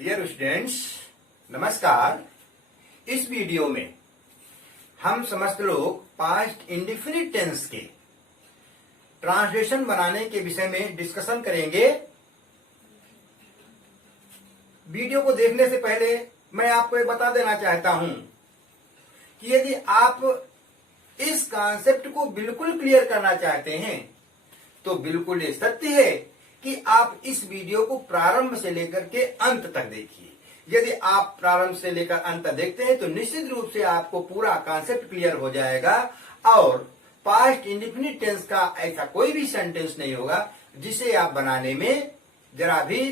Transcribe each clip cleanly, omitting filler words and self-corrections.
Dear students, नमस्कार। इस video में हम समस्त लोग पास्ट इंडेफिनिट टेंस के ट्रांसलेशन बनाने के विषय में डिस्कशन करेंगे। वीडियो को देखने से पहले मैं आपको ये बता देना चाहता हूं कि यदि आप इस कॉन्सेप्ट को बिल्कुल क्लियर करना चाहते हैं तो बिल्कुल ये सत्य है कि आप इस वीडियो को प्रारंभ से लेकर के अंत तक देखिए। यदि आप प्रारंभ से लेकर अंत तक देखते हैं तो निश्चित रूप से आपको पूरा कॉन्सेप्ट क्लियर हो जाएगा और पास्ट इंडेफिनिट टेंस का ऐसा कोई भी सेंटेंस नहीं होगा जिसे आप बनाने में जरा भी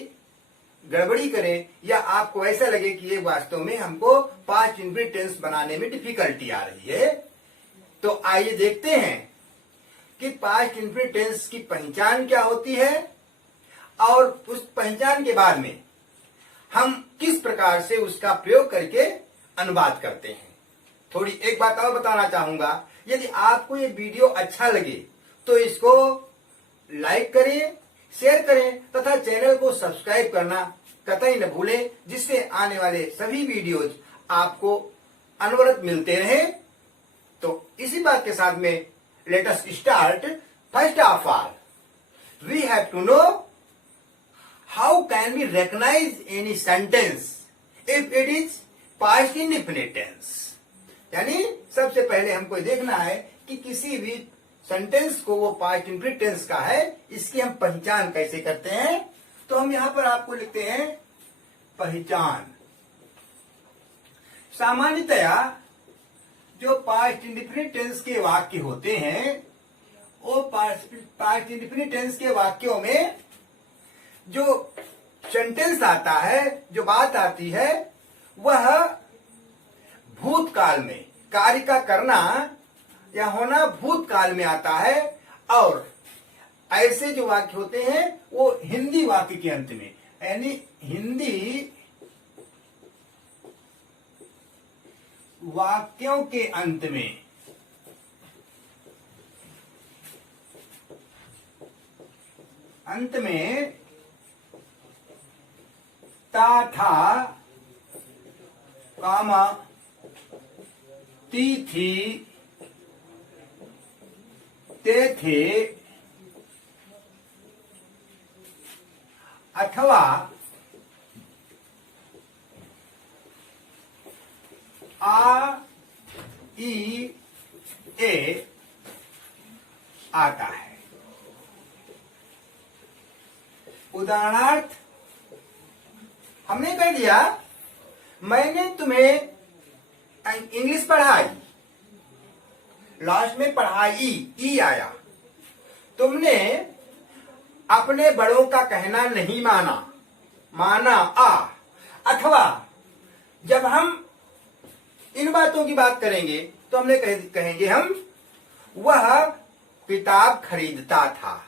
गड़बड़ी करें या आपको ऐसा लगे कि ये वास्तव में हमको पास्ट इंडेफिनिट टेंस बनाने में डिफिकल्टी आ रही है। तो आइए देखते हैं कि पास्ट इंडेफिनिट टेंस की पहचान क्या होती है और उस पहचान के बाद में हम किस प्रकार से उसका प्रयोग करके अनुवाद करते हैं। थोड़ी एक बात और बताना चाहूंगा, यदि आपको ये वीडियो अच्छा लगे तो इसको लाइक करें, शेयर करें तथा चैनल को सब्सक्राइब करना कतई न भूलें, जिससे आने वाले सभी वीडियोज आपको अनवरत मिलते रहे। तो इसी बात के साथ में let us start. First of all we have to know how can we recognize any sentence if it is past indefinite tense। यानी सबसे पहले हमको देखना है कि किसी भी सेंटेंस को वो पास्ट इंडेफिनिट टेंस का है, इसकी हम पहचान कैसे करते हैं। तो हम यहां पर आपको लिखते हैं पहचान। सामान्यतया जो पास्ट इंडेफिनिट टेंस के वाक्य होते हैं वो पास्ट इंडेफिनिट टेंस के वाक्यों में जो सेंटेंस आता है, जो बात आती है, वह भूतकाल में कार्य का करना या होना भूतकाल में आता है और ऐसे जो वाक्य होते हैं वो हिंदी वाक्य के अंत में, यानी हिंदी वाक्यों के अंत में ता था, कामा, ती थी, ते थे अथवा आ, ई, ए आता है। उदाहरणार्थ हमने कह दिया मैंने तुम्हें इंग्लिश पढ़ाई, लास्ट में पढ़ाई ई आया। तुमने अपने बड़ों का कहना नहीं माना, माना आ। अथवा जब हम इन बातों की बात करेंगे तो हमने कहेंगे हम वह किताब खरीदता था।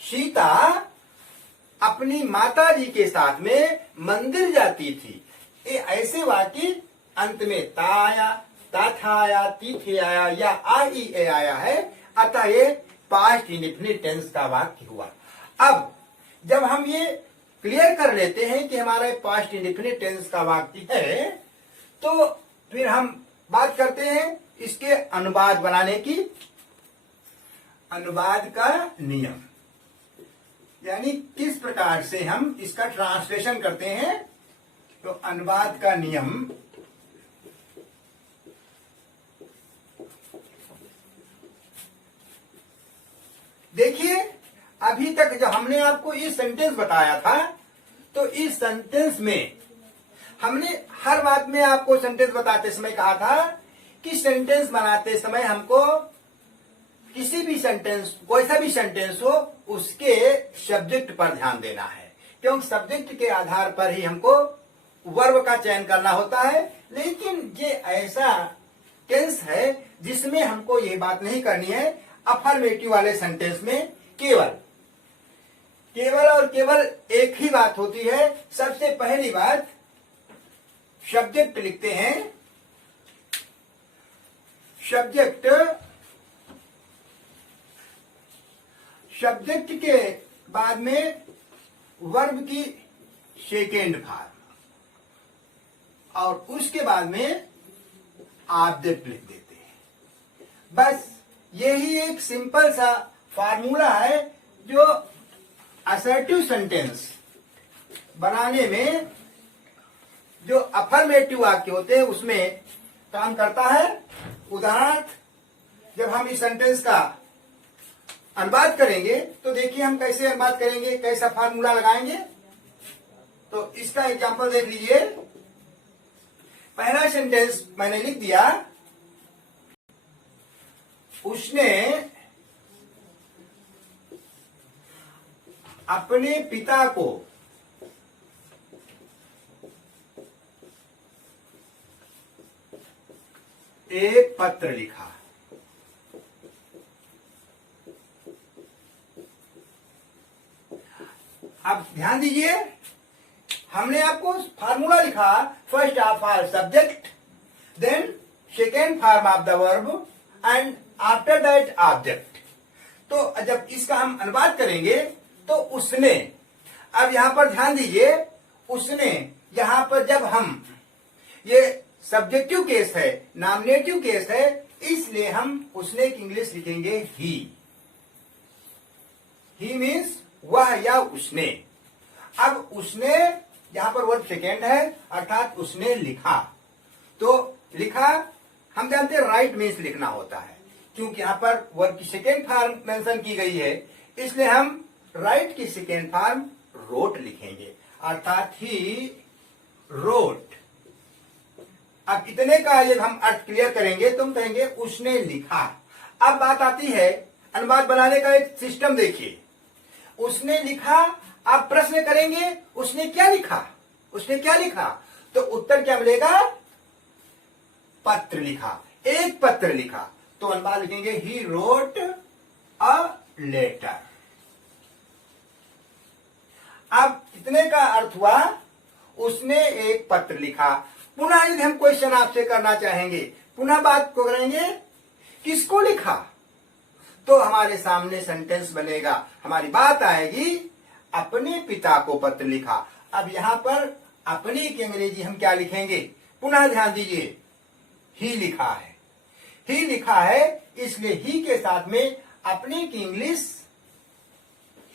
सीता अपनी माता जी के साथ में मंदिर जाती थी। ये ऐसे वाक्य अंत में ता आया, ता था आया, ती थे आया या आ ई ए आया है, अतः ये पास्ट इंडेफिनिट टेंस का वाक्य हुआ। अब जब हम ये क्लियर कर लेते हैं कि हमारा पास्ट इंडेफिनिट टेंस का वाक्य है तो फिर हम बात करते हैं इसके अनुवाद बनाने की। अनुवाद का नियम, यानी किस प्रकार से हम इसका ट्रांसलेशन करते हैं। तो अनुवाद का नियम, देखिए अभी तक जब हमने आपको ये सेंटेंस बताया था तो इस सेंटेंस में हमने हर बात में आपको सेंटेंस बताते समय कहा था कि सेंटेंस बनाते समय हमको किसी भी सेंटेंस, कोई सा भी सेंटेंस हो, उसके सब्जेक्ट पर ध्यान देना है, क्योंकि सब्जेक्ट के आधार पर ही हमको वर्ब का चयन करना होता है। लेकिन ये ऐसा टेंस है जिसमें हमको ये बात नहीं करनी है। अफर्मेटिव वाले सेंटेंस में केवल और केवल एक ही बात होती है। सबसे पहली बात सब्जेक्ट लिखते हैं। सब्जेक्ट के बाद में वर्ब की सेकेंड फॉर्म, और उसके बाद में ऑब्जेक्ट लिख देते हैं। बस यही एक सिंपल सा फार्मूला है जो असर्टिव सेंटेंस बनाने में जो अफर्मेटिव वाक्य होते हैं उसमें काम करता है। उदाहरण, जब हम इस सेंटेंस का अनुवाद करेंगे तो देखिए हम कैसे अनुवाद करेंगे, कैसा फार्मूला लगाएंगे। तो इसका एग्जांपल देख लीजिए। पहला सेंटेंस मैंने लिख दिया, उसने अपने पिता को एक पत्र लिखा। अब ध्यान दीजिए, हमने आपको फार्मूला लिखा, first of all subject, then second form of the verb and after that object. तो जब इसका हम अनुवाद करेंगे तो उसने, अब यहां पर ध्यान दीजिए, उसने यहां पर जब हम, ये सब्जेक्टिव केस है, नॉमिनेटिव केस है, इसलिए हम उसने की इंग्लिश लिखेंगे ही। ही मीन्स वह या उसने। अब उसने यहां पर वर्ब सेकेंड है, अर्थात उसने लिखा। तो लिखा हम जानते हैं राइट मीन्स लिखना होता है, क्योंकि यहां पर वर्ब की सेकेंड फॉर्म मेंशन की गई है, इसलिए हम राइट की सेकेंड फॉर्म रोट लिखेंगे, अर्थात ही रोट। अब इतने का जब हम अर्थ क्लियर करेंगे तो हम कहेंगे उसने लिखा। अब बात आती है अनुवाद बनाने का एक सिस्टम देखिए। उसने लिखा, आप प्रश्न करेंगे उसने क्या लिखा, उसने क्या लिखा, तो उत्तर क्या मिलेगा, पत्र लिखा, एक पत्र लिखा। तो अनुवाद लिखेंगे ही रोट अ लेटर। अब इतने का अर्थ हुआ उसने एक पत्र लिखा। पुनः यदि हम क्वेश्चन आपसे करना चाहेंगे, पुनः बात को करेंगे किसको लिखा, तो हमारे सामने सेंटेंस बनेगा, हमारी बात आएगी अपने पिता को पत्र लिखा। अब यहां पर अपने की अंग्रेजी हम क्या लिखेंगे, पुनः ध्यान दीजिए, ही लिखा है, ही लिखा है, इसलिए ही के साथ में अपने की इंग्लिश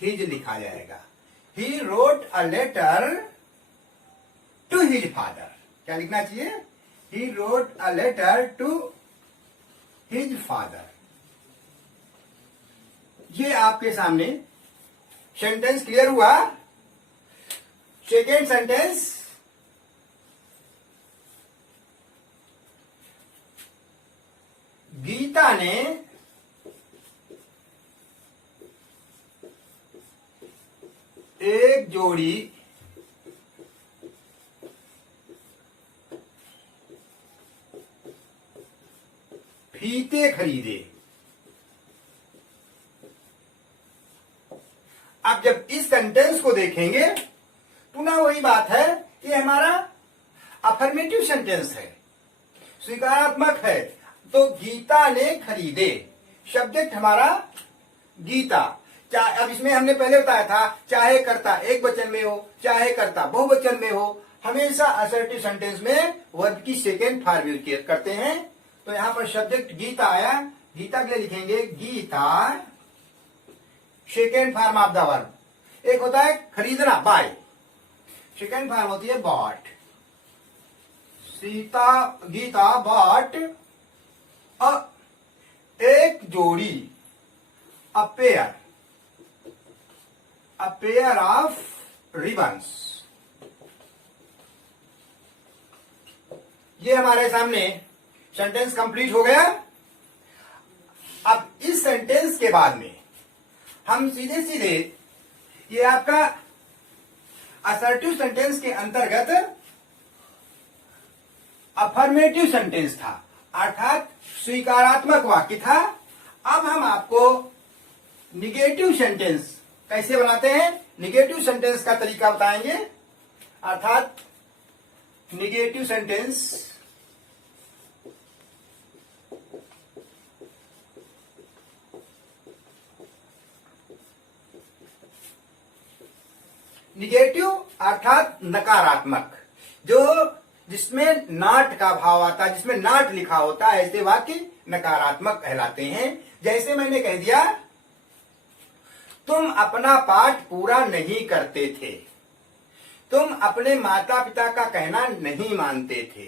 हिज लिखा जाएगा। He wrote a letter to his father. क्या लिखना चाहिए, he wrote a letter to his father. ये आपके सामने सेंटेंस क्लियर हुआ। सेकेंड सेंटेंस, गीता ने एक जोड़ी फीते खरीदे। अब जब इस सेंटेंस को देखेंगे, पुनः वही बात है, ये हमारा अफर्मेटिव सेंटेंस है, स्वीकारात्मक है। तो गीता ने खरीदे, सब्जेक्ट हमारा गीता। अब इसमें हमने पहले बताया था, चाहे कर्ता एक वचन में हो, चाहे कर्ता बहुवचन में हो, हमेशा असर्टिव सेंटेंस में वर्ब की सेकेंड फॉर्म यूज करते हैं। तो यहां पर सब्जेक्ट गीता आया, गीता के लिए लिखेंगे Geeta, second form of the verb. एक होता है खरीदना, बाय, सेकेंड फॉर्म होती है बॉट। गीता बॉट एक जोड़ी, अ पेयर ऑफ रिबन्स। ये हमारे सामने सेंटेंस कंप्लीट हो गया। अब इस सेंटेंस के बाद में हम सीधे सीधे, ये आपका असर्टिव सेंटेंस के अंतर्गत अफर्मेटिव सेंटेंस था, अर्थात स्वीकारात्मक वाक्य था। अब हम आपको निगेटिव सेंटेंस कैसे बनाते हैं, निगेटिव सेंटेंस का तरीका बताएंगे। अर्थात निगेटिव सेंटेंस, निगेटिव अर्थात नकारात्मक, जो जिसमें नॉट का भाव आता है, जिसमें नॉट लिखा होता है, ऐसे वाक्य नकारात्मक कहलाते हैं। जैसे मैंने कह दिया, तुम अपना पाठ पूरा नहीं करते थे, तुम अपने माता पिता का कहना नहीं मानते थे,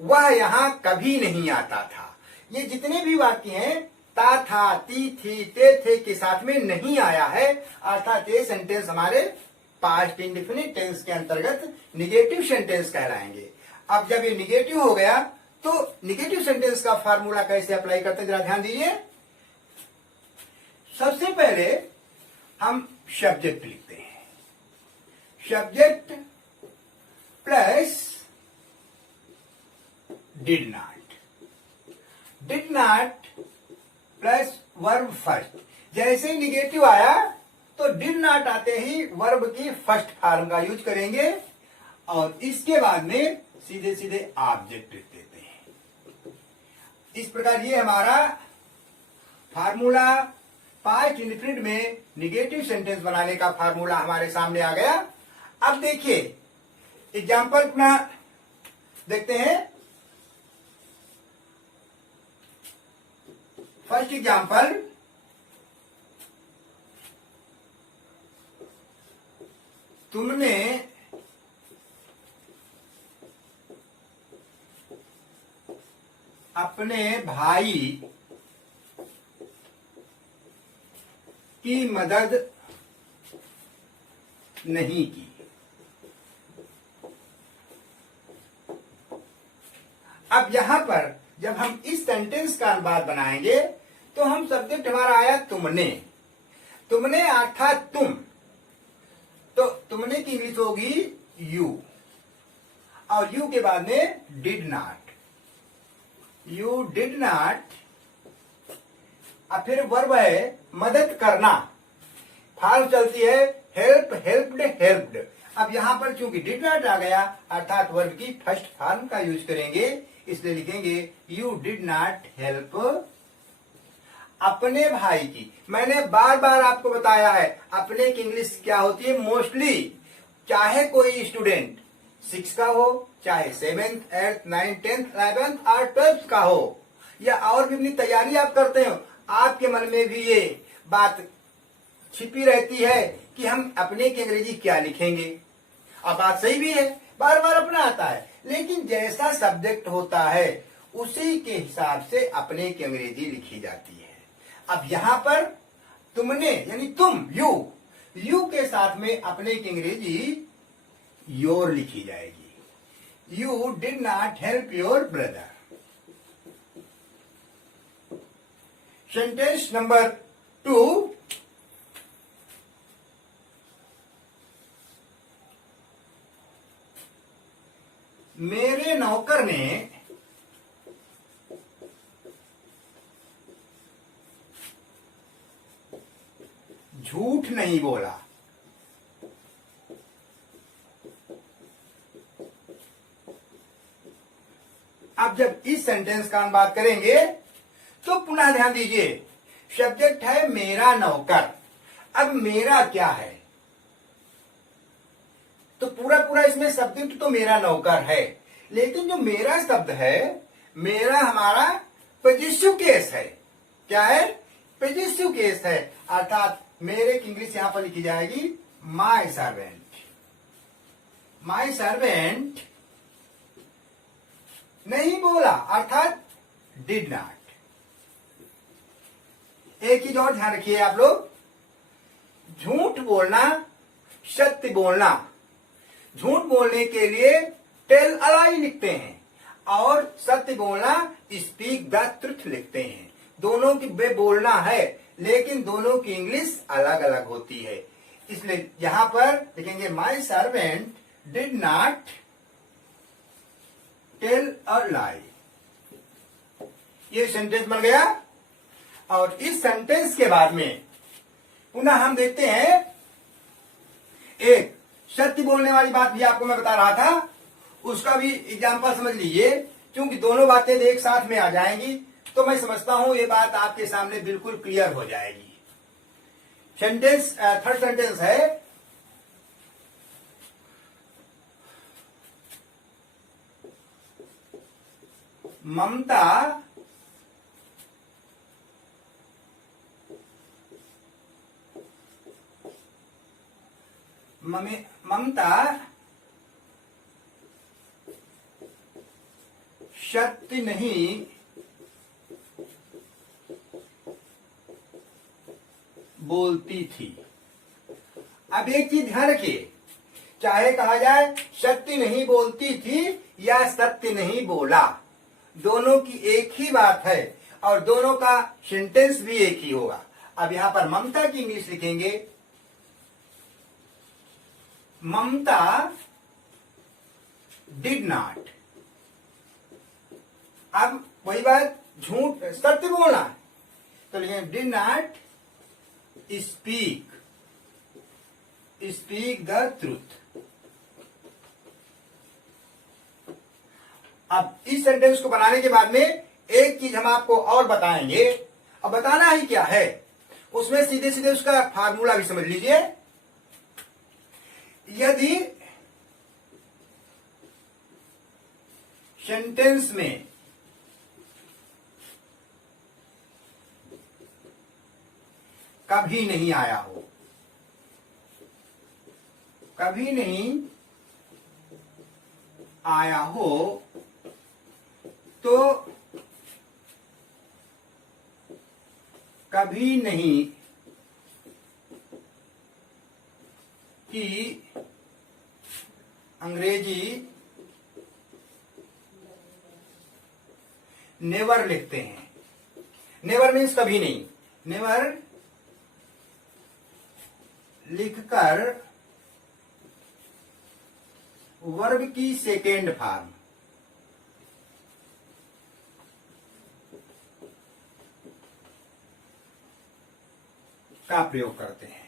वह यहां कभी नहीं आता था। ये जितने भी वाक्य हैं ता, था, ती, थी, ते, थे के साथ में नहीं आया है, अर्थात ये सेंटेंस हमारे पास्ट इंडेफिनिट टेंस के अंतर्गत निगेटिव सेंटेंस कहलाएंगे। अब जब ये निगेटिव हो गया तो निगेटिव सेंटेंस का फार्मूला कैसे अप्लाई करते हैं, जरा ध्यान दीजिए। सबसे पहले हम सब्जेक्ट लिखते हैं, subject plus did not plus verb first. जैसे निगेटिव आया तो डिड नॉट आते ही वर्ब की फर्स्ट फॉर्म का यूज करेंगे और इसके बाद में सीधे सीधे ऑब्जेक्ट लिख देते हैं। इस प्रकार ये हमारा फार्मूला पास्ट इंडेफिनिट में निगेटिव सेंटेंस बनाने का फार्मूला हमारे सामने आ गया। अब देखिए एग्जाम्पल पुनः देखते हैं। फर्स्ट एग्जाम्पल, तुमने अपने भाई की मदद नहीं की। अब यहां पर जब हम इस सेंटेंस का अनुवाद बनाएंगे तो हम सब्जेक्ट हमारा आया तुमने, तुमने अर्थात तुम, तो तुमने की इंग्लिश होगी यू और यू के बाद में did not, you did not. अब फिर वर्ब है मदद करना, फॉर्म चलती है हेल्प, हेल्प्ड, हेल्प्ड। अब यहां पर चूंकि डिड नॉट आ गया अर्थात वर्ब की फर्स्ट फॉर्म का यूज करेंगे, इसलिए लिखेंगे यू डिड नॉट हेल्प अपने भाई की। मैंने बार बार आपको बताया है अपने की इंग्लिश क्या होती है, मोस्टली चाहे कोई स्टूडेंट 6 का हो, चाहे 7th, 8th, 9th, 10th, 11th और 12th का हो, या और भी अपनी तैयारी आप करते हो, आपके मन में भी ये बात छिपी रहती है कि हम अपने की अंग्रेजी क्या लिखेंगे। अब बात सही भी है, बार बार अपना आता है, लेकिन जैसा सब्जेक्ट होता है उसी के हिसाब से अपने की अंग्रेजी लिखी जाती है। अब यहां पर तुमने यानी तुम, यू के साथ में अपने की अंग्रेजी योर लिखी जाएगी। You did not help your brother. Sentence number 2, मेरे नौकर ने झूठ नहीं बोला। अब जब इस सेंटेंस का हम बात करेंगे तो पुनः ध्यान दीजिए, सब्जेक्ट है मेरा नौकर। अब मेरा क्या है, तो पूरा पूरा इसमें सब्जेक्ट तो मेरा नौकर है, लेकिन जो मेरा शब्द है, मेरा हमारा पॉजिटिव केस है। क्या है, पॉजिटिव केस है, अर्थात मेरे की इंग्लिश यहां पर लिखी जाएगी माई सर्वेंट। माई सर्वेंट नहीं बोला अर्थात डिड नॉट। एक चीज और ध्यान रखिए आप लोग, झूठ बोलना, सत्य बोलना, झूठ बोलने के लिए टेल अ लाई लिखते हैं और सत्य बोलना स्पीक द ट्रुथ लिखते हैं। दोनों की वे बोलना है, लेकिन दोनों की इंग्लिश अलग अलग होती है। इसलिए यहां पर लिखेंगे my servant did not tell a lie. ये सेंटेंस बन गया। और इस सेंटेंस के बाद में पुनः हम देखते हैं, एक सत्य बोलने वाली बात भी आपको मैं बता रहा था, उसका भी एग्जाम्पल समझ लीजिए। क्योंकि दोनों बातें एक साथ में आ जाएंगी तो मैं समझता हूं ये बात आपके सामने बिल्कुल क्लियर हो जाएगी। सेंटेंस थर्ड सेंटेंस है, ममता ममता सत्य नहीं बोलती थी। अब एक चीज ध्यान रखिए, चाहे कहा जाए सत्य नहीं बोलती थी या सत्य नहीं बोला, दोनों की एक ही बात है और दोनों का सेंटेंस भी एक ही होगा। अब यहां पर ममता की इंग्लिश लिखेंगे, ममता डिड नॉट। अब वही बात, झूठ सत्य बोलना, तो लिखेंगे did not speak the truth. अब इस सेंटेंस को बनाने के बाद में एक चीज हम आपको और बताएंगे। अब बताना ही क्या है, उसमें सीधे सीधे उसका फार्मूला भी समझ लीजिए। यदि सेंटेंस में कभी नहीं आया हो, कभी नहीं आया हो, तो कभी नहीं की अंग्रेजी नेवर लिखते हैं। नेवर मीन्स कभी नहीं, नेवर लिखकर वर्ब की सेकेंड फॉर्म का प्रयोग करते हैं।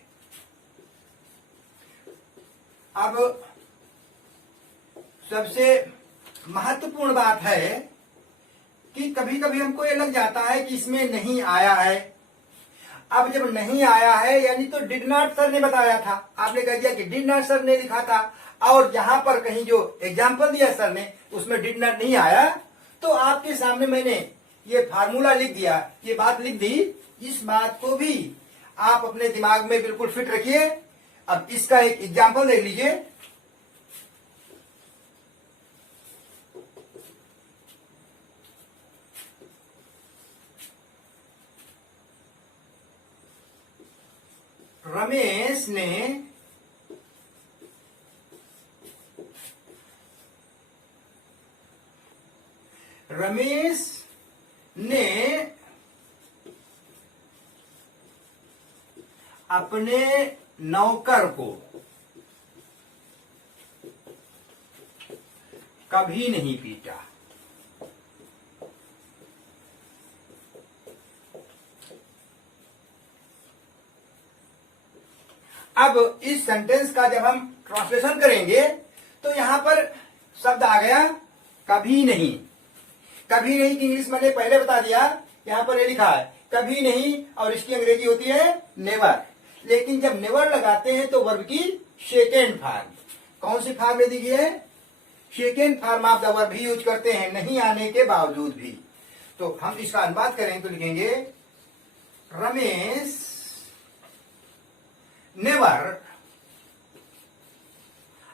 अब सबसे महत्वपूर्ण बात है कि कभी कभी हमको ये लग जाता है कि इसमें नहीं आया है। अब जब नहीं आया है यानी तो डिड नॉट सर ने बताया था, आपने कह दिया कि डिड नॉट सर ने लिखा था, और यहां पर कहीं जो एग्जाम्पल दिया सर ने उसमें डिड नॉट नहीं आया, तो आपके सामने मैंने ये फार्मूला लिख दिया, ये बात लिख दी। इस बात को भी आप अपने दिमाग में बिल्कुल फिट रखिए। अब इसका एक एग्जाम्पल देख लीजिए। रमेश ने अपने नौकर को कभी नहीं पीटा। अब इस सेंटेंस का जब हम ट्रांसलेशन करेंगे तो यहां पर शब्द आ गया कभी नहीं। कभी नहीं की इंग्लिश मैंने पहले बता दिया, यहां पर ये लिखा है कभी नहीं और इसकी अंग्रेजी होती है नेवर। लेकिन जब नेवर लगाते हैं तो वर्ब की सेकेंड फॉर्म, कौन सी फॉर्म में दी गई है? Second form of the verb भी यूज करते हैं नहीं आने के बावजूद भी। तो हम इसका अनुवाद करें तो लिखेंगे रमेश नेवर।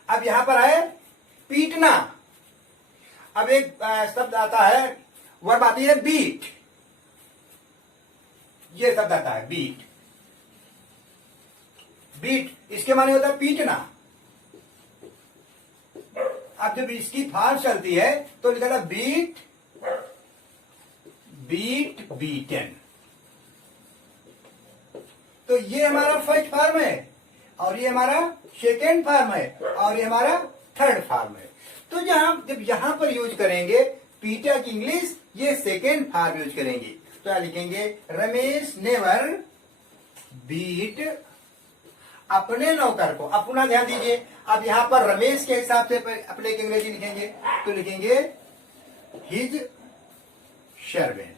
अब यहां पर है पीटना। अब एक शब्द आता है, वर्ब आती है बीट, ये शब्द आता है बीट। बीट इसके माने होता है पीटना। अब जब इसकी फॉर्म चलती है तो लिखा था बीट बीट बीटन। तो ये हमारा फर्स्ट फॉर्म है और ये हमारा सेकेंड फॉर्म है और ये हमारा थर्ड फॉर्म है। तो जब यहां पर यूज करेंगे पीटा की इंग्लिश, ये सेकेंड फॉर्म यूज करेंगे। तो क्या लिखेंगे? रमेश नेवर बीट अपने नौकर को। अपना ध्यान दीजिए, अब यहां पर रमेश के हिसाब से अपने की अंग्रेजी लिखेंगे तो लिखेंगे हिज सर्वेंट।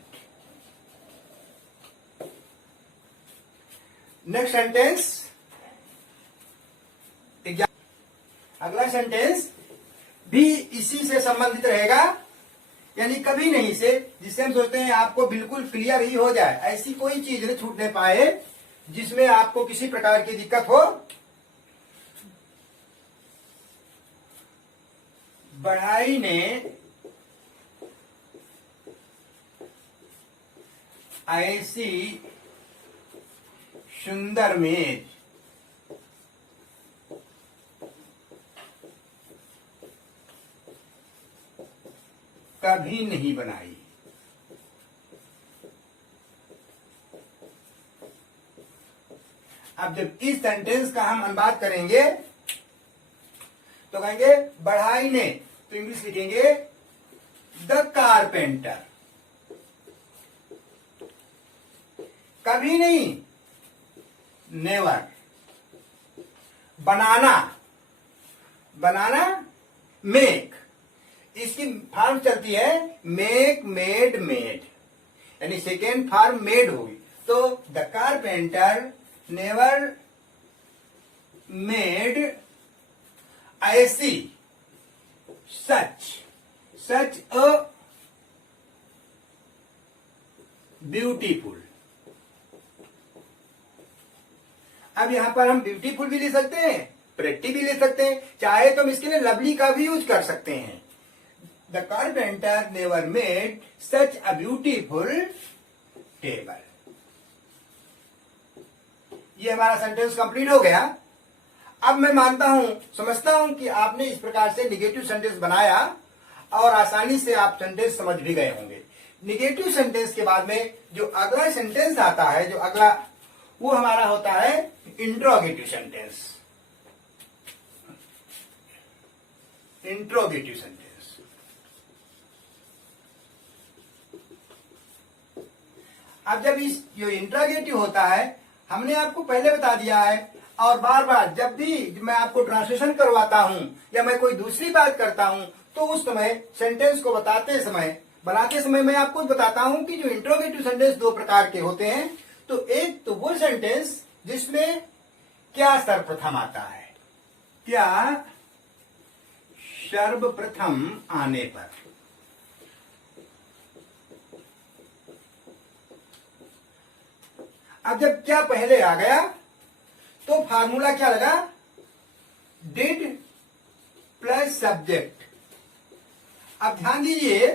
नेक्स्ट सेंटेंस, अगला सेंटेंस भी इसी से संबंधित रहेगा। यानी कभी नहीं से, जिससे हम सोचते हैं आपको बिल्कुल क्लियर ही हो जाए, ऐसी कोई चीज न छूटने पाए जिसमें आपको किसी प्रकार की दिक्कत हो। बढ़ाई ने ऐसी सुंदर मेज कभी नहीं बनाई। अब जब इस सेंटेंस का हम अनुवाद करेंगे तो कहेंगे बढ़ाई ने, तो इंग्लिश लिखेंगे द कारपेंटर। कभी नहीं, नेवर। बनाना, बनाना मेक, इसकी फॉर्म चलती है मेक, मेड, मेड, यानी सेकेंड फॉर्म मेड होगी। तो द कारपेंटर नेवर मेड ऐसी, सच अ ब्यूटीफुल। अब यहां पर हम ब्यूटीफुल भी ले सकते हैं, प्रेटी भी ले सकते हैं, चाहे तो हम इसके लिए लवली का भी यूज कर सकते हैं। The carpenter never made such a beautiful table. ये हमारा सेंटेंस कंप्लीट हो गया। अब मैं मानता हूं, समझता हूं कि आपने इस प्रकार से निगेटिव सेंटेंस बनाया और आसानी से आप सेंटेंस समझ भी गए होंगे। निगेटिव सेंटेंस के बाद में जो अगला सेंटेंस आता है, जो अगला, वो हमारा होता है इंट्रोगेटिव सेंटेंस। इंट्रोगेटिव सेंटेंस, अब जब इस जो इंट्रोगेटिव होता है, हमने आपको पहले बता दिया है और बार बार जब भी मैं आपको ट्रांसलेशन करवाता हूं या मैं कोई दूसरी बात करता हूं तो उस समय सेंटेंस को बताते समय, बनाते समय मैं आपको बताता हूं कि जो इंट्रोगेटिव सेंटेंस दो प्रकार के होते हैं। तो एक तो वो सेंटेंस जिसमें क्या सर्वप्रथम आता है, क्या सर्वप्रथम आने पर। अब जब क्या पहले आ गया तो फार्मूला क्या लगा, डिड प्लस सब्जेक्ट। अब ध्यान दीजिए,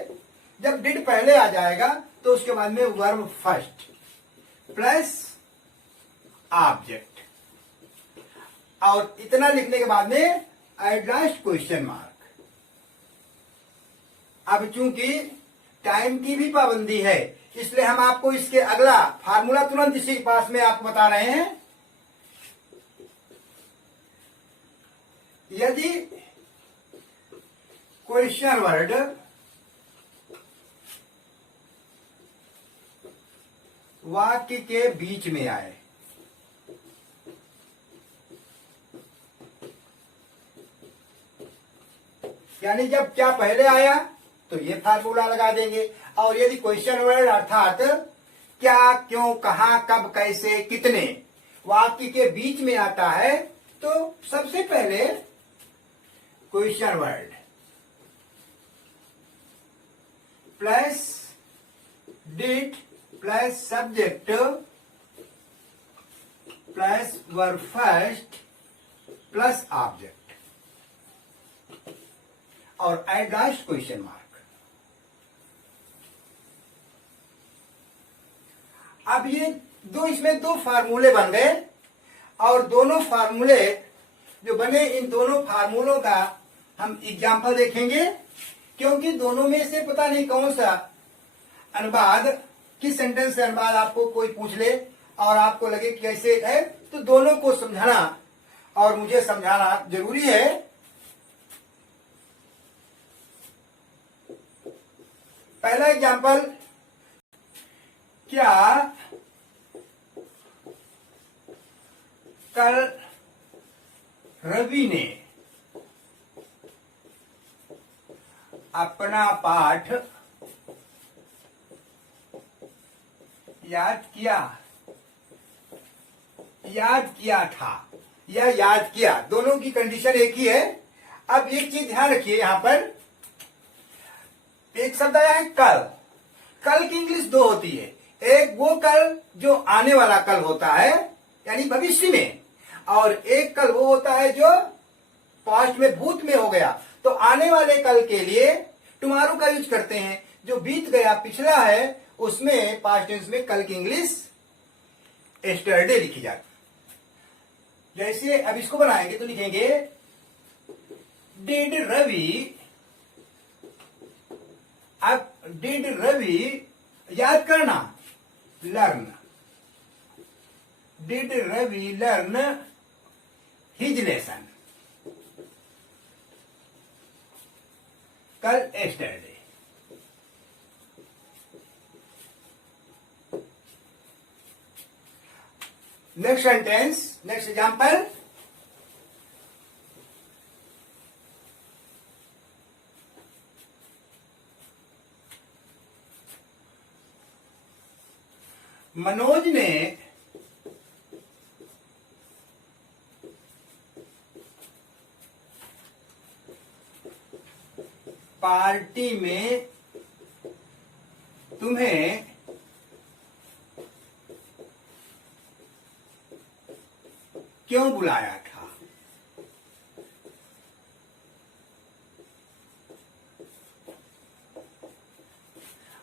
जब डिड पहले आ जाएगा तो उसके बाद में वर्ब फर्स्ट प्लस ऑब्जेक्ट, और इतना लिखने के बाद में एडलास्ट क्वेश्चन मार्क। अब चूंकि टाइम की भी पाबंदी है, इसलिए हम आपको इसके अगला फार्मूला तुरंत इसी के पास में आपको बता रहे हैं। यदि क्वेश्चन वर्ड वाक्य के बीच में आए, यानी जब क्या पहले आया तो ये फार्मूला लगा देंगे, और यदि क्वेश्चन वर्ड अर्थात क्या, क्यों, कहां, कब, कैसे, कितने वाक्य के बीच में आता है तो सबसे पहले question word plus did plus subject plus verb first plus object और एडलास्ट क्वेश्चन मार्क। अब ये दो, इसमें दो फार्मूले बन गए, और दोनों फार्मूले जो बने, इन दोनों फार्मूलों का हम एग्जाम्पल देखेंगे, क्योंकि दोनों में से पता नहीं कौन सा अनुवाद, किस सेंटेंस से अनुवाद आपको कोई पूछ ले और आपको लगे कि कैसे है, तो दोनों को समझाना और मुझे समझाना जरूरी है। पहला एग्जाम्पल, क्या कल रवि ने अपना पाठ याद किया, याद किया था या याद किया, दोनों की कंडीशन एक ही है। अब एक चीज ध्यान रखिए, यहां पर एक शब्द आया है कल। कल की इंग्लिश दो होती है, एक वो कल जो आने वाला कल होता है यानी भविष्य में, और एक कल वो होता है जो पास्ट में भूत में हो गया। तो आने वाले कल के लिए टुमारो का यूज करते हैं, जो बीत गया पिछला है उसमें पास्ट टेंस में कल की इंग्लिश एस्टरडे लिखी जाती। जैसे अब इसको बनाएंगे तो लिखेंगे डिड रवि। अब डिड रवि याद करना, learn. Did Ravi learn his lesson कल yesterday. Next sentence, next example. Manoj ने पार्टी में तुम्हें क्यों बुलाया था?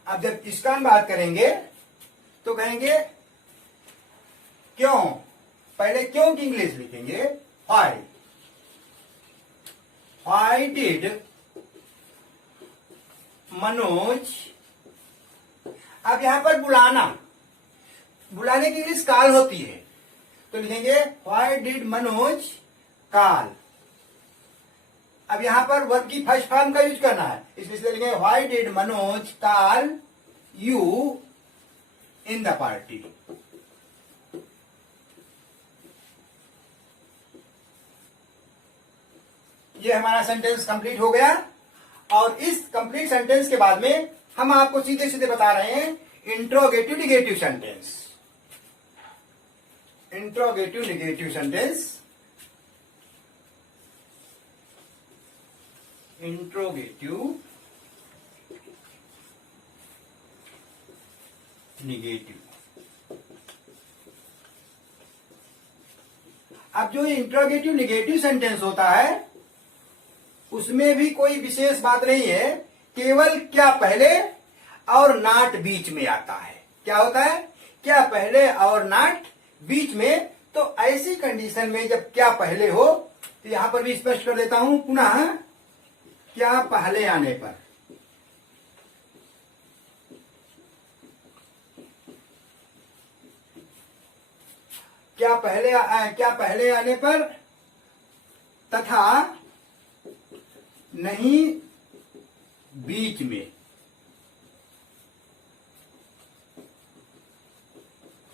अब जब इसका हम बात करेंगे तो कहेंगे क्यों, पहले क्यों की इंग्लिश लिखेंगे व्हाई। Why did Manoj. अब यहां पर बुलाना, बुलाने की इंग्लिश कॉल होती है, तो लिखेंगे व्हाई डिड मनोज कॉल। अब यहां पर वर्ब की फर्स्ट फॉर्म का यूज करना है, इसमें लिखेंगे why did Manoj call you in the party. ये हमारा सेंटेंस कंप्लीट हो गया, और इस कंप्लीट सेंटेंस के बाद में हम आपको सीधे सीधे बता रहे हैं interrogative negative sentence. Interrogative negative sentence, interrogative negative. अब जो इंट्रोगेटिव निगेटिव सेंटेंस होता है उसमें भी कोई विशेष बात नहीं है, केवल क्या पहले और नॉट बीच में आता है। क्या होता है? क्या पहले और नॉट बीच में। तो ऐसी कंडीशन में जब क्या पहले हो, तो यहां पर भी स्पष्ट कर देता हूं पुनः, क्या पहले आने पर, क्या पहले आने पर तथा नहीं बीच में,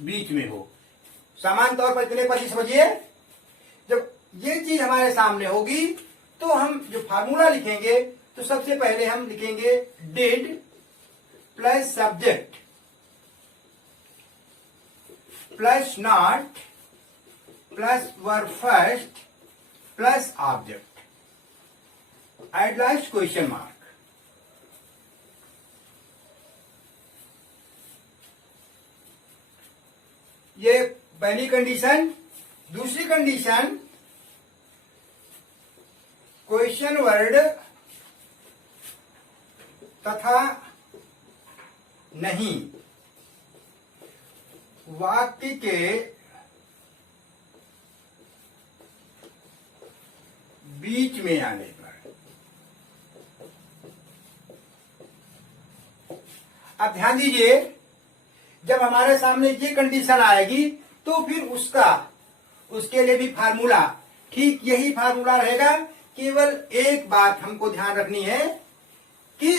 बीच में हो। सामान्य तौर पर इतने पर ही समझिए, जब ये चीज हमारे सामने होगी तो हम जो फार्मूला लिखेंगे तो सबसे पहले हम लिखेंगे did plus subject plus not plus verb first plus object at last question mark. ये पहली कंडीशन। दूसरी कंडीशन, क्वेश्चन वर्ड तथा नहीं वाक्य के बीच में आने पर। अब ध्यान दीजिए, जब हमारे सामने ये कंडीशन आएगी तो फिर उसके लिए भी फार्मूला ठीक यही फार्मूला रहेगा। केवल एक बात हमको ध्यान रखनी है कि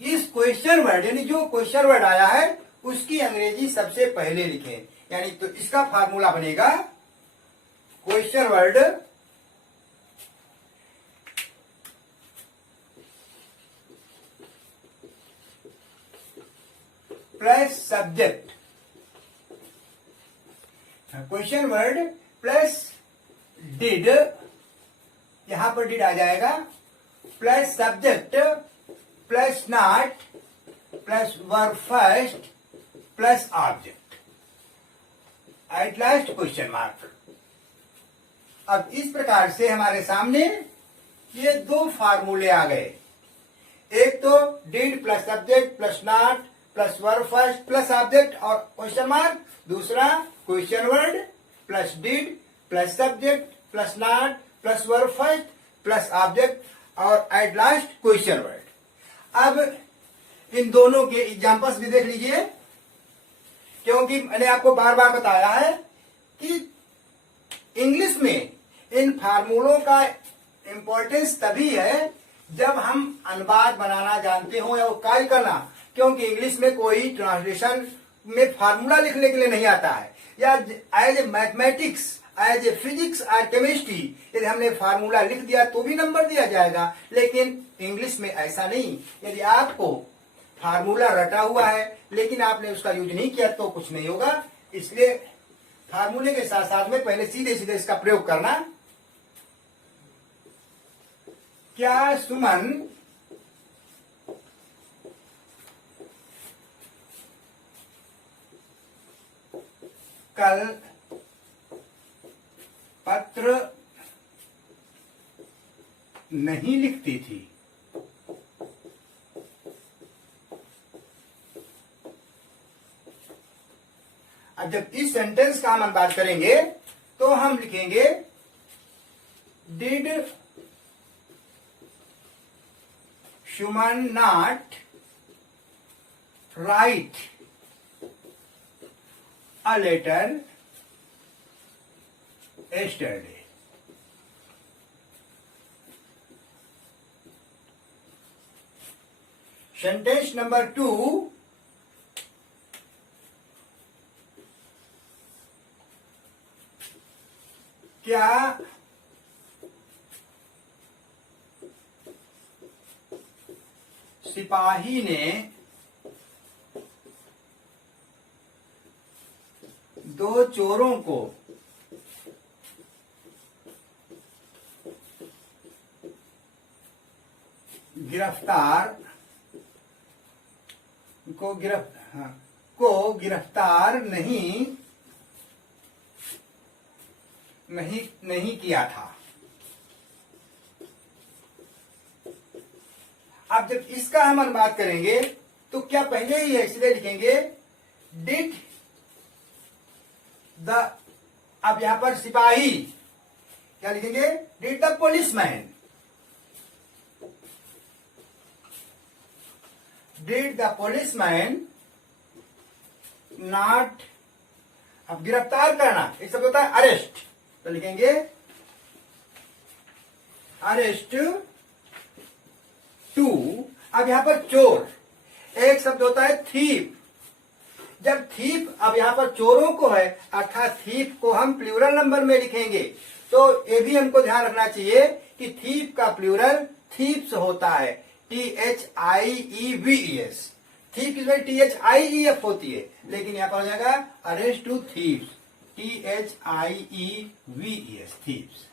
इस क्वेश्चन वर्ड यानी जो क्वेश्चन वर्ड आया है उसकी अंग्रेजी सबसे पहले लिखें। यानी तो इसका फार्मूला बनेगा question word plus subject, question word plus did, यहां पर डिड आ जाएगा, plus subject plus not plus verb first plus object at last question mark. अब इस प्रकार से हमारे सामने ये दो फार्मूले आ गए। एक तो did plus subject plus not plus verb first plus object और क्वेश्चन मार्क। दूसरा question word plus did plus subject plus not plus verb first plus object और एट लास्ट क्वेश्चन वर्ड। अब इन दोनों के एग्जांपल्स भी देख लीजिए, क्योंकि मैंने आपको बार बार बताया है कि इंग्लिश में इन फार्मूलों का इंपॉर्टेंस तभी है जब हम अनुवाद बनाना जानते हो या कार्य करना, क्योंकि इंग्लिश में कोई ट्रांसलेशन में फार्मूला लिखने के लिए नहीं आता है, या as a mathematics as a physics और केमिस्ट्री यदि हमने फार्मूला लिख दिया तो भी नंबर दिया जाएगा, लेकिन इंग्लिश में ऐसा नहीं। यदि आपको फार्मूला रटा हुआ है लेकिन आपने उसका यूज नहीं किया तो कुछ नहीं होगा। इसलिए फार्मूले के साथ साथ में पहले सीधे सीधे इसका प्रयोग करना। क्या सुमन कल पत्र नहीं लिखती थी? अब जब इस सेंटेंस का हम बात करेंगे तो हम लिखेंगे did Suman not write a letter yesterday? Sentence number 2, क्या सिपाही ने दो चोरों को गिरफ्तार नहीं किया था? अब जब इसका हम अनुवाद करेंगे तो क्या पहले ही है, सीधे लिखेंगे डिड द, अब यहां पर सिपाही क्या लिखेंगे, did the policeman, did the policeman not, अब गिरफ्तार करना एक शब्द होता है अरेस्ट, तो लिखेंगे अरेस्ट टू। अब यहां पर चोर एक शब्द होता है थीप, जब थीप अब यहां पर चोरों को है अर्थात थीप को हम प्लूरल नंबर में लिखेंगे, तो ये भी हमको ध्यान रखना चाहिए कि थीप का प्लूरल थीप्स होता है, THIEVES। थीप की THIEF होती है, लेकिन यहां पर हो जाएगा arrest to thieves, THIEVES thieves.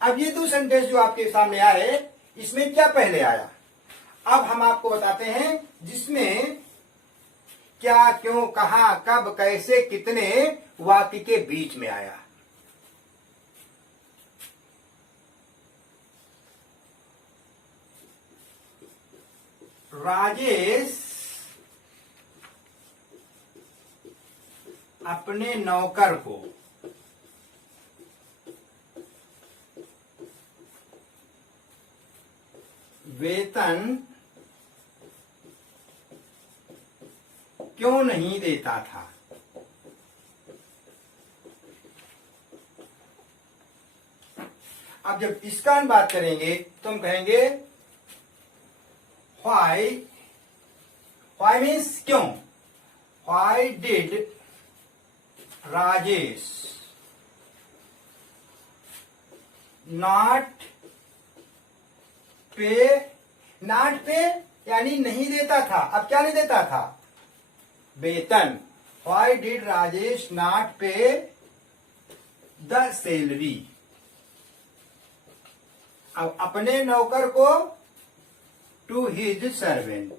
अब ये दो सेंटेंस जो आपके सामने आए इसमें क्या पहले आया, अब हम आपको बताते हैं जिसमें क्या क्यों कहां कब कैसे कितने वाक्य के बीच में आया। राजेश अपने नौकर को वेतन क्यों नहीं देता था? अब जब इसका हम बात करेंगे तो हम कहेंगे व्हाई, व्हाई मीन्स क्यों, व्हाई डिड राजेश नॉट पे, नॉट पे यानी नहीं देता था, अब क्या नहीं देता था, वेतन। व्हाई डिड राजेश नॉट पे द सैलरी, अब अपने नौकर को to his servant.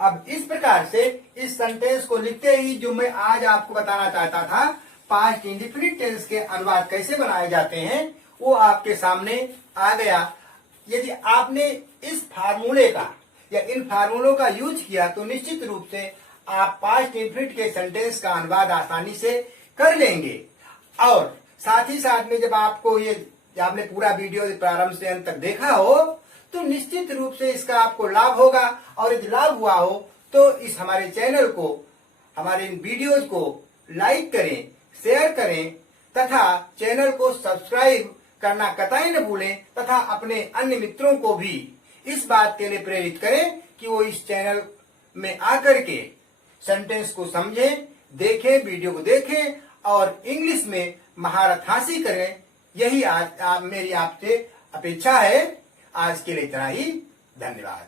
अब इस प्रकार से इस सेंटेंस को लिखते ही जो मैं आज आपको बताना चाहता था, पास्ट इंडेफिनिट टेंस के अनुवाद कैसे बनाए जाते हैं, वो आपके सामने आ गया। यदि आपने इस फार्मूले का या इन फार्मूलों का यूज किया तो निश्चित रूप से आप पास्ट इंडेफिनिट के सेंटेंस का अनुवाद आसानी से कर लेंगे। और साथ ही साथ में जब आपको आपने पूरा वीडियो प्रारंभ से अंत तक देखा हो तो निश्चित रूप से इसका आपको लाभ होगा। और यदि लाभ हुआ हो तो इस हमारे चैनल को, हमारे इन वीडियोज को लाइक करें, शेयर करें तथा चैनल को सब्सक्राइब करना कतई न भूलें तथा अपने अन्य मित्रों को भी इस बात के लिए प्रेरित करें कि वो इस चैनल में आकर के सेंटेंस को समझें, देखें, वीडियो को देखें और इंग्लिश में महारत हासिल करें। यही आज मेरी आपसे अपेक्षा है। आज के लिए इतना ही। धन्यवाद।